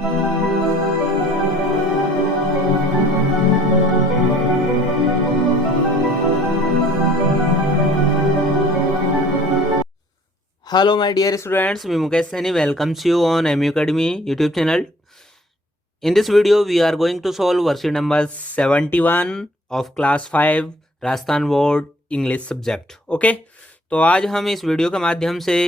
Hello my dear students, me Mukesh Saini welcomes you on MU Academy YouTube channel. In this video we are going to solve worksheet number 71 of class 5 Rajasthan board English subject. Okay, तो आज हम इस video के माध्यम से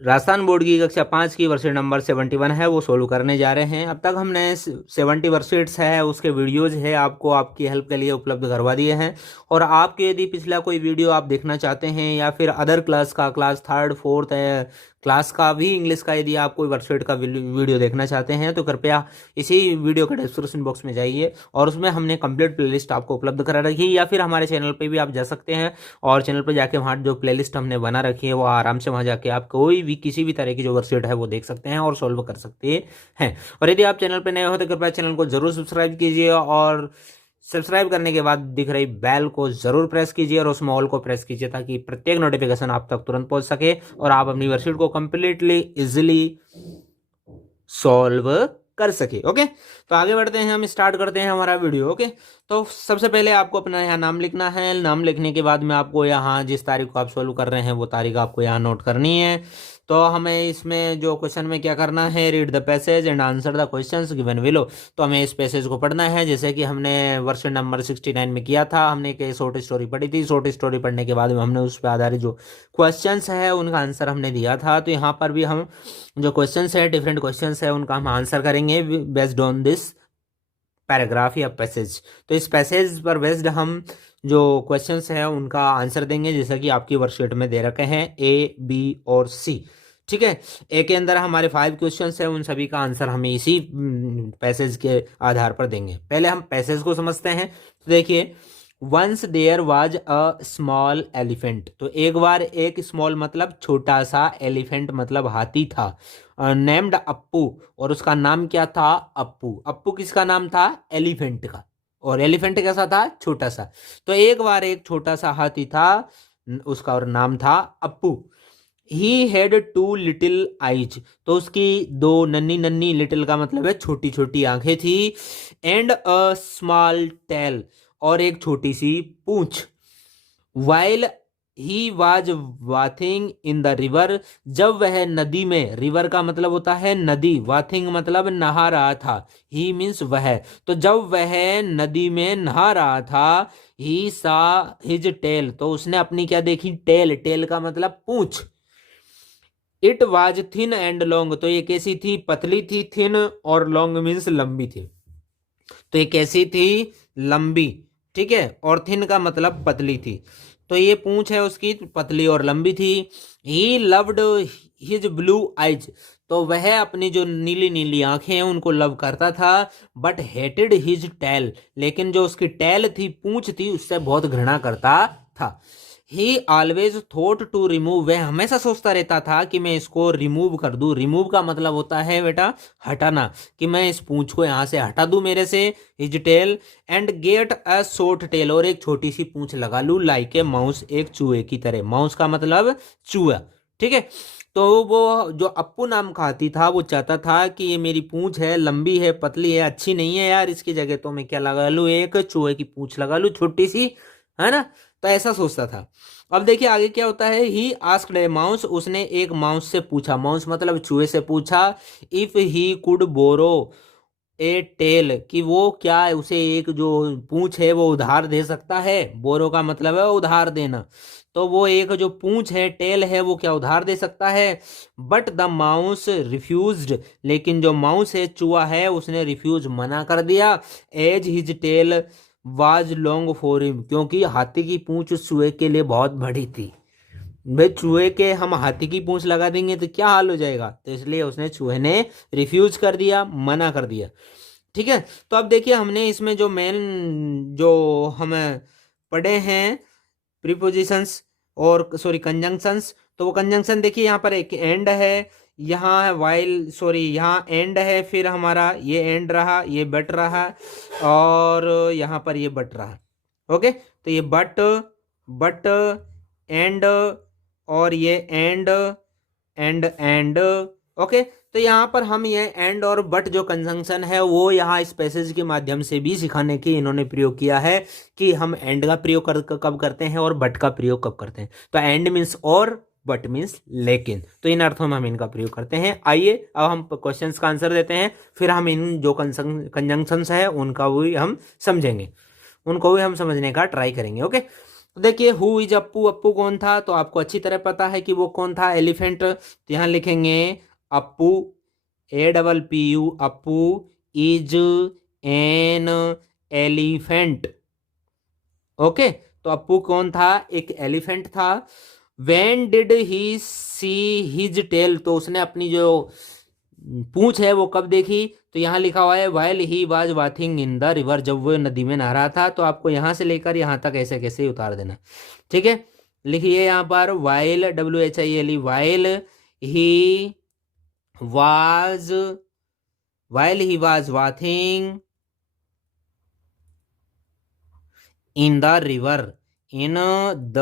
Rajasthan board की कक्षा 5 की वर्कशीट नंबर 71 है वो सोल्व करने जा रहे हैं। अब तक हमने 70 वर्कशीट्स है उसके वीडियोज़ है आपको आपकी हेल्प के लिए उपलब्ध करवा दिए हैं। और आपके यदि पिछला कोई वीडियो आप देखना चाहते हैं या फिर अदर क्लास का, क्लास 3rd 4th क्लास का भी इंग्लिश का यदि आप कोई वर्कशीट का वीडियो देखना चाहते हैं तो कृपया इसी वीडियो के डिस्क्रिप्शन बॉक्स में जाइए और उसमें हमने कंप्लीट प्लेलिस्ट आपको उपलब्ध करा रखी है, या फिर हमारे चैनल पे भी आप जा सकते हैं और चैनल पे जाके वहाँ जो प्लेलिस्ट हमने बना रखी है वो आराम से वहाँ जाके आप कोई भी किसी भी तरह की जो वर्कशीट है वो देख सकते हैं और सॉल्व कर सकते हैं। और यदि आप चैनल पर नए हो तो कृपया चैनल को जरूर सब्सक्राइब कीजिए और सब्सक्राइब करने के बाद दिख रही बेल को जरूर प्रेस कीजिए और उस ऑल को प्रेस कीजिए ताकि प्रत्येक नोटिफिकेशन आप तक तुरंत पहुंच सके और आप अपनी वर्कशीट को कंप्लीटली इजीली सॉल्व कर सके। ओके, तो आगे बढ़ते हैं, हम स्टार्ट करते हैं हमारा वीडियो। ओके, तो सबसे पहले आपको अपना यहाँ नाम लिखना है। नाम लिखने के बाद में आपको यहाँ जिस तारीख को आप सॉल्व कर रहे हैं वो तारीख आपको यहाँ नोट करनी है। तो हमें इसमें जो क्वेश्चन में क्या करना है, read the passage and answer the questions given below. तो हमें इस पैसेज को पढ़ना है जैसे कि हमने वर्षन नंबर 69 में किया था। हमने एक शॉर्ट स्टोरी पढ़ी थी, शॉर्ट स्टोरी पढ़ने के बाद में हमने उस पर आधारित जो क्वेश्चंस है उनका आंसर हमने दिया था। तो यहाँ पर भी हम जो क्वेश्चंस है, डिफरेंट क्वेश्चंस है, उनका हम आंसर करेंगे बेस्ड ऑन दिस पैराग्राफ या पैसेज। तो इस पैसेज पर बेस्ड हम जो क्वेश्चंस हैं उनका आंसर देंगे जैसा कि आपकी वर्कशीट में दे रखे हैं A, B और C। ठीक है, ए के अंदर हमारे 5 क्वेश्चंस हैं, उन सभी का आंसर हमें इसी पैसेज के आधार पर देंगे। पहले हम पैसेज को समझते हैं। तो देखिए, once there was a small elephant. तो एक बार एक स्मॉल मतलब छोटा सा, एलिफेंट मतलब हाथी था, नेम्ड अप्पू, और उसका नाम क्या था, अप्पू। अप्पू किसका नाम था, एलिफेंट का, और एलिफेंट कैसा था, छोटा सा। तो एक बार एक छोटा सा हाथी था, उसका और नाम था Appu. He had 2 little eyes. तो उसकी 2 नन्ही नन्ही, लिटिल का मतलब है छोटी छोटी आंखें थी, एंड अ स्मॉल टेल, और एक छोटी सी पूंछ। While he was bathing in the river. जब वह नदी में, रिवर का मतलब होता है नदी, वाथिंग मतलब नहा रहा था, ही मीन्स वह। तो जब वह नदी में नहा रहा था, ही सा हिज टेल, तो उसने अपनी क्या देखी, टेल। टेल का मतलब पूंछ। It was thin and long. तो ये कैसी थी, पतली थी, थिन, और लॉन्ग मीन्स लंबी थी। तो ये कैसी थी, लंबी। ठीक है, और थिन का मतलब पतली थी। तो ये पूंछ है उसकी, पतली और लंबी थी। He loved his blue eyes. तो वह अपनी जो नीली नीली आंखें हैं उनको लव करता था, बट हेटेड हिज टेल, लेकिन जो उसकी टेल थी, पूंछ थी, उससे बहुत घृणा करता था। He always thought to remove. वह हमेशा सोचता रहता था कि मैं इसको रिमूव कर दूं। रिमूव का मतलब होता है बेटा हटाना, कि मैं इस पूंछ को यहाँ से हटा दूं मेरे से, his tail, and get a short tail, और एक छोटी सी पूंछ लगा लूं, लाइक ए माउस, एक चूहे की तरह। माउस का मतलब चूहा। ठीक है, तो वो जो अप्पू नाम का हाथी था वो चाहता था कि ये मेरी पूंछ है, लंबी है, पतली है, अच्छी नहीं है यार, इसकी जगह तो मैं क्या लगा लूं, एक चूहे की पूंछ लगा लूं, छोटी सी, है ना। तो ऐसा सोचता था। अब देखिए आगे क्या होता है, ही आस्क्ड ए माउस, उसने एक माउस से पूछा, माउस मतलब चूहे से पूछा, if he could borrow a tail, कि वो क्या उसे एक जो पूंछ है वो उधार दे सकता है। बोरो का मतलब है उधार देना, तो वो एक जो पूंछ है, टेल है, वो क्या उधार दे सकता है। बट द माउस रिफ्यूज्ड, लेकिन जो माउस है, चूहा है, उसने रिफ्यूज, मना कर दिया। As his tail was long for him, क्योंकि हाथी की पूंछ उस चूहे के लिए बहुत बड़ी थी। भाई चूहे के हम हाथी की पूंछ लगा देंगे तो क्या हाल हो जाएगा, तो इसलिए उसने, चूहे ने रिफ्यूज कर दिया, मना कर दिया। ठीक है, तो अब देखिए हमने इसमें जो मेन जो हमें पढ़े हैं प्रीपोजिशंस और सॉरी कंजंक्शंस, तो वो कंजंक्शन देखिए यहाँ पर एक एंड है, यहाँ है वाइल, सॉरी यहाँ एंड है, फिर हमारा ये एंड रहा, ये बट रहा, और यहाँ पर ये बट रहा। ओके, तो ये बट एंड, और ये एंड एंड। ओके, तो यहाँ पर हम ये एंड और बट जो कंजंक्शन है वो यहाँ इस पैसेज के माध्यम से भी सिखाने की इन्होंने प्रयोग किया है कि हम एंड का प्रयोग कब करते हैं और बट का प्रयोग कब करते हैं। तो एंड मीन्स और, बट मीन्स लेकिन, तो इन अर्थों में हम इनका प्रयोग करते हैं। आइए अब हम क्वेश्चंस का आंसर देते हैं, फिर हम इन जो कंजंक्शंस है उनका भी हम समझेंगे, उनको भी हम समझने का ट्राई करेंगे। ओके, तो देखिए हु इज अप्पू, अप्पू कौन था, तो आपको अच्छी तरह पता है कि वो कौन था, एलिफेंट। तो यहाँ लिखेंगे Appu, APPU, Appu is an elephant. Okay, तो अप्पू कौन था, एक एलिफेंट था। When did he see his tail, तो उसने अपनी जो पूंछ है वो कब देखी, तो यहाँ लिखा हुआ है while he was bathing in the river, जब वो नदी में नहा रहा था। तो आपको यहाँ से लेकर यहाँ तक ऐसे कैसे उतार देना, ठीक है। लिखिए यहाँ पर while, WHILE, while he was bathing in the river, in the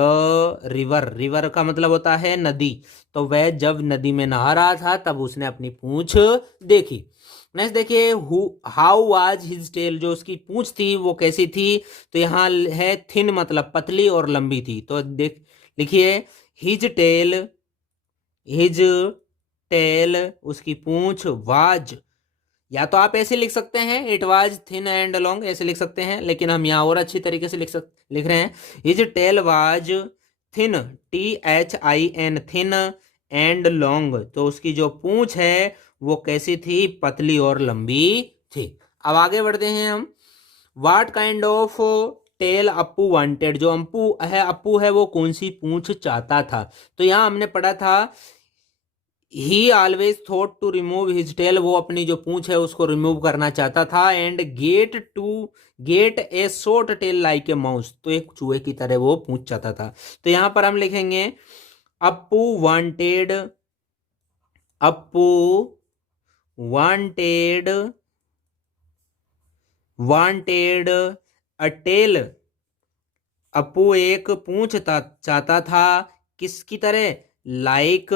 river, river का मतलब होता है नदी, तो वह जब नदी में नहा रहा था तब उसने अपनी पूंछ देखी। नेक्स्ट देखिए हाउ वाज हिज टेल, जो उसकी पूंछ थी वो कैसी थी, तो यहाँ है थिन मतलब पतली और लंबी थी। तो देख लिखिए हिज टेल, उसकी पूंछ, वाज, या तो आप ऐसे लिख सकते हैं it was thin and long, ऐसे लिख सकते हैं, लेकिन हम यहाँ और अच्छी तरीके से लिख रहे हैं his tail was thin, THIN, thin and long, तो उसकी जो पूंछ है वो कैसी थी, पतली और लंबी थी। अब आगे बढ़ते हैं हम, what kind of tail Appu wanted, जो अप्पू है वो कौन सी पूंछ चाहता था। तो यहाँ हमने पढ़ा था he always thought to remove his tail, वो अपनी जो पूंछ है उसको रिमूव करना चाहता था, and gate A short tail like a mouse, तो एक चूहे की तरह वो पूंछ चाहता था। तो यहां पर हम लिखेंगे Appu wanted a tail, Appu एक पूंछ चाहता था, किसकी तरह, लाइक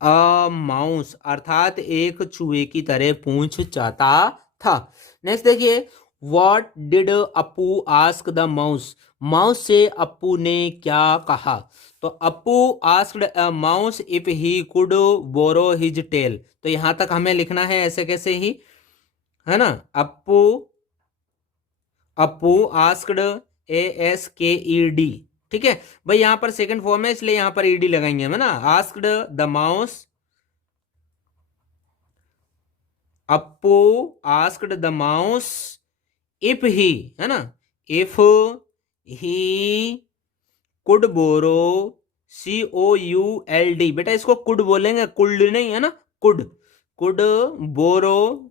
अ माउस, अर्थात एक चूहे की तरह पूंछ चाहता था। नेक्स्ट देखिए what did Appu ask the mouse, mouse से अप्पू ने क्या कहा, तो Appu asked a mouse if he could borrow his tail, तो यहां तक हमें लिखना है ऐसे कैसे ही, है ना। अप्पू आस्क्ड, ASKED, ठीक है भाई, यहां पर सेकंड फॉर्म है इसलिए यहां पर ED लगाएंगे हम, है ना। Asked the mouse, Appu asked the mouse if he, है ना, if he could borrow, COULD, बेटा इसको कुड बोलेंगे, कुल्ड नहीं, है ना, कुड बोरो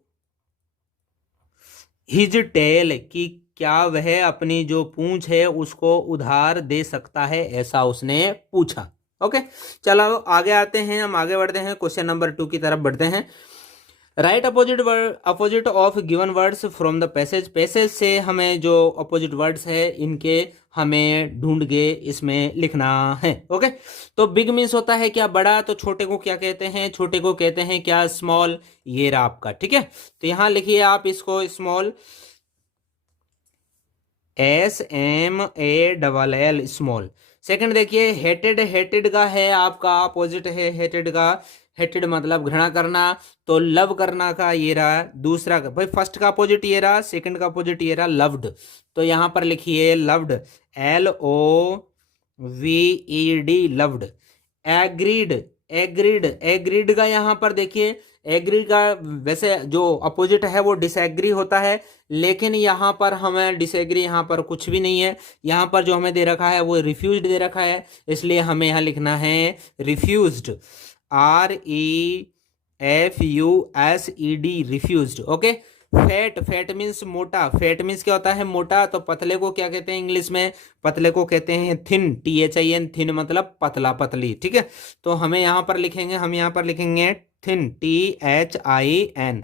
हिज टेल, कि क्या वह अपनी जो पूंछ है उसको उधार दे सकता है, ऐसा उसने पूछा। ओके, चलो आगे आते हैं, हम आगे बढ़ते हैं, क्वेश्चन नंबर 2 की तरफ बढ़ते हैं। Right opposite of given words from the passage से हमें जो अपोजिट वर्ड्स है इनके हमें ढूंढ के इसमें लिखना है। ओके, तो बिग मीन्स होता है क्या, बड़ा, तो छोटे को क्या कहते हैं, छोटे को कहते हैं क्या, स्मॉल, ये रहा आपका, ठीक है। तो यहां लिखिए आप इसको स्मॉल, SMALL, स्मॉल। सेकंड देखिए हेटेड का है आपका अपोजिट है हेटेड का, हेटेड मतलब घृणा करना, तो लव करना का ये रहा दूसरा का, भाई फर्स्ट का अपोजिट ये रहा, सेकंड का अपोजिट ये रहा लव्ड, तो यहां पर लिखिए लव्ड, LOVED, लव्ड। एग्रीड का यहां पर देखिए, एग्री का वैसे जो अपोजिट है वो डिसएग्री होता है, लेकिन यहाँ पर हमें डिसएग्री यहाँ पर कुछ भी नहीं है, यहाँ पर जो हमें दे रखा है वो रिफ्यूज्ड दे रखा है, इसलिए हमें यहाँ लिखना है refused, REFUSED, refused. Okay, fat means मोटा, फैट मीन्स क्या होता है, मोटा, तो पतले को क्या कहते हैं इंग्लिश में, पतले को कहते हैं थिन, THIN, थिन मतलब पतला, पतली, ठीक है। तो हमें यहाँ पर लिखेंगे thin, THIN।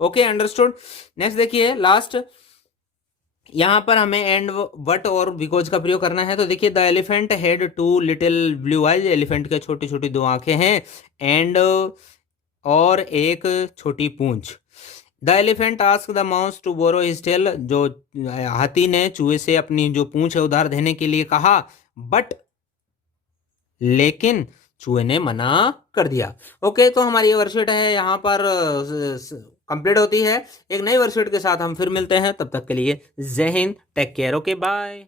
Okay, understood. Next देखिए लास्ट, यहां पर हमें एंड बट और बिकॉज का प्रयोग करना है, तो देखिए the elephant had 2 little blue eyes, elephant के छोटी छोटी 2 आंखें हैं, एंड और एक छोटी पूंछ। The elephant ask the mouse to borrow his tail, जो हाथी ने चूहे से अपनी जो पूंछ है उधार देने के लिए कहा, बट लेकिन चूहे ने मना कर दिया। ओके, तो हमारी ये वर्कशीट है यहाँ पर कंप्लीट होती है। एक नई वर्कशीट के साथ हम फिर मिलते हैं, तब तक के लिए जय Hind, take care, okay bye.